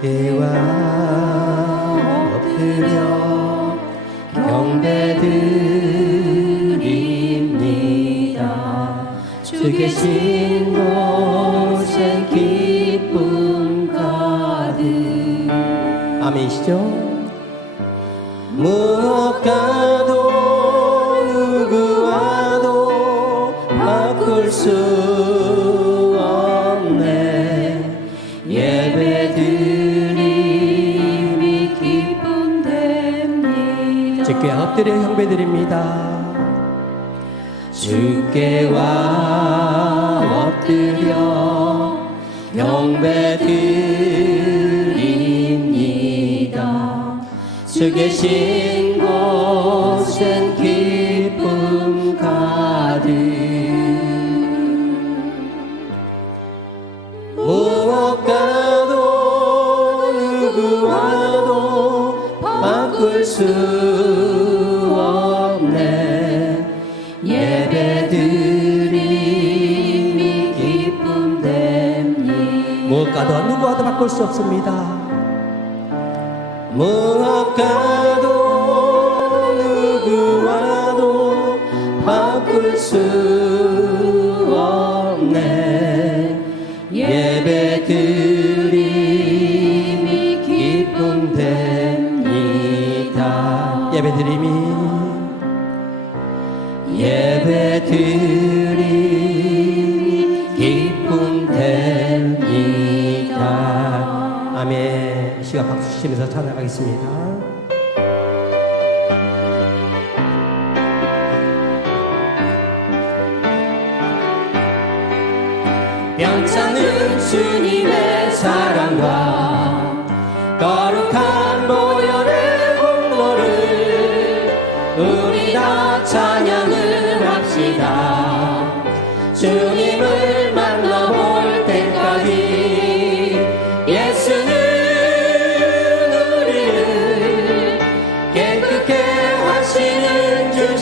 주께와 엎드려 경배드립니다. 주 계신 주께 엎드려 경배드립니다. 주께 와 엎드려 경배드립니다. 주 계신 곳엔 무엇과도 누구와도 바꿀 수 없습니다. 무엇과도 누구와도 바꿀 수 없네. 예배 드림이 기쁨 됩니다. 예배 드림이 예배 드림 시가 박수 치면서 찬양하겠습니다. 변찮는 주님의 사랑과 거룩한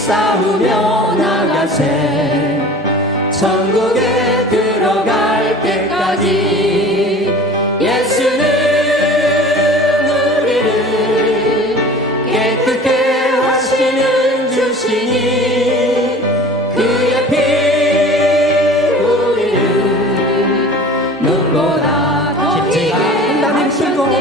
싸우며 나가세. 천국에 들어갈 때까지 예수는 우리를 깨끗게 하시는 주시니 그의 피 우리를 눈보다 더 희게 하셨네.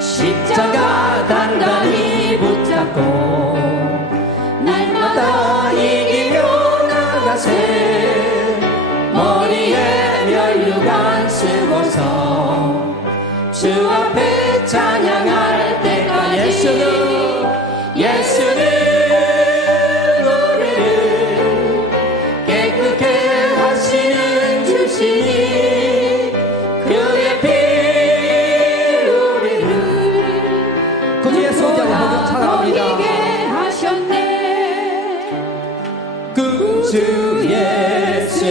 십자가 단단히 붙잡고 이기며 나가세. 주 앞에 찬양할 구주 예수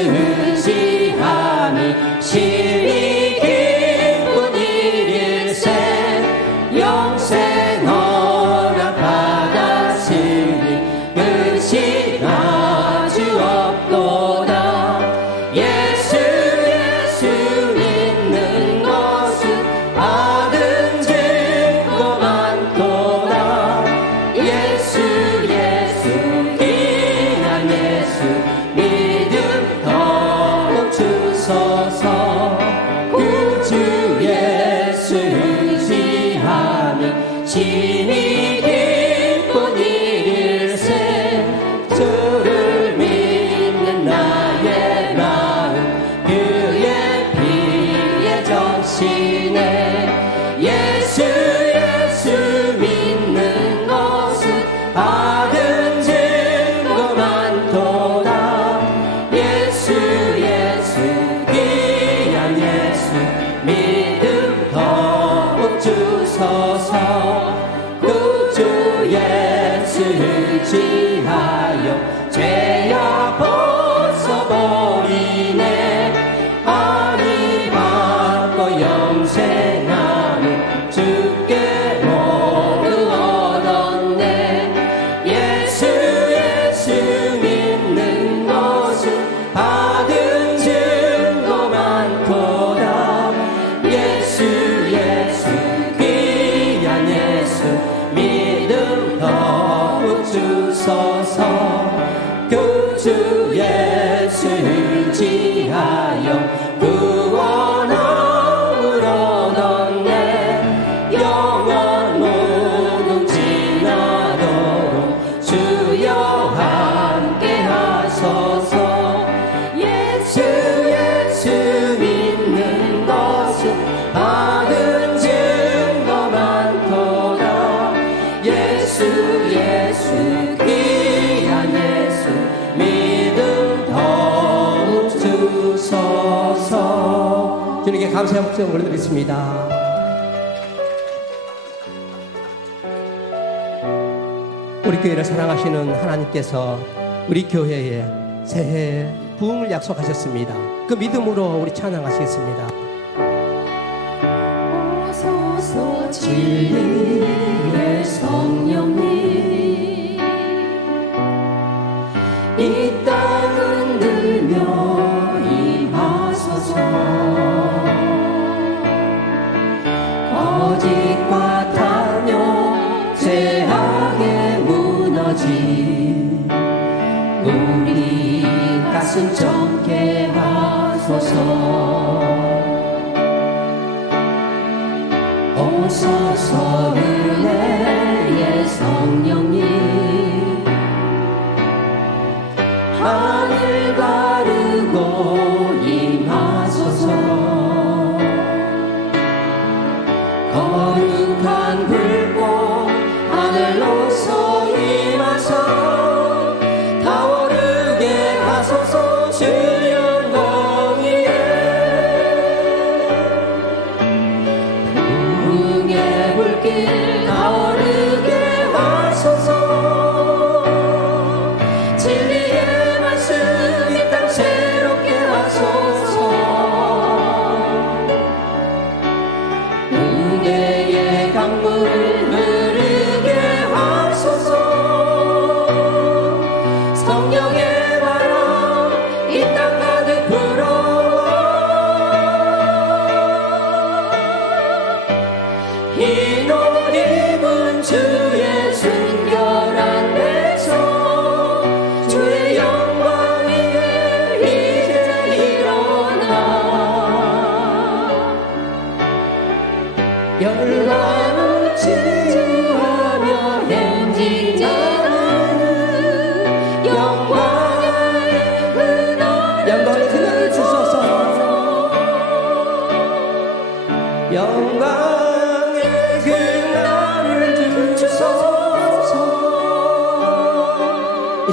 의지함이 심히 주옵소서. 그 주 예수를 지하여 감사의 목소리 올려드리겠습니다. 우리 교회를 사랑하시는 하나님께서 우리 교회에 새해 부흥을 약속하셨습니다. 그 믿음으로 우리 찬양하시겠습니다. 오소서 진리의 성령님 이땅 오소서 은혜의 성령님. 하늘 가르고 임하소서. 거룩한 불꽃 하늘로서 흰옷 입은 주의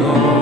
Lord.